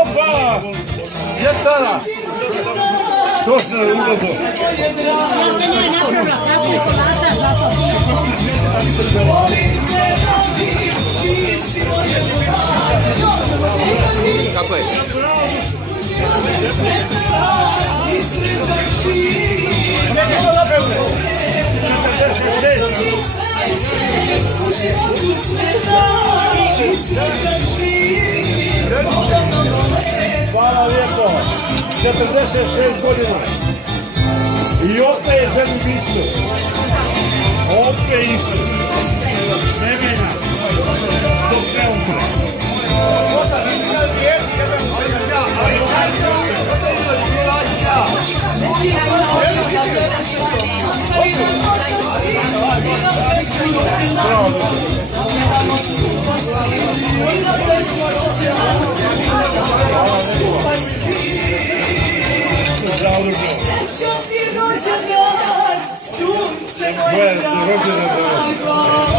Opa! Gdje Sara? Što se ne ugledu? Ja sam njoj napravila kakvu kolača, zato. Kako je? Hvala lijepo. 46 godina. I opet je ženi bistu. Opet isto. Nemena. To sve umre. Srećan ti rođendan, sunce moje drago.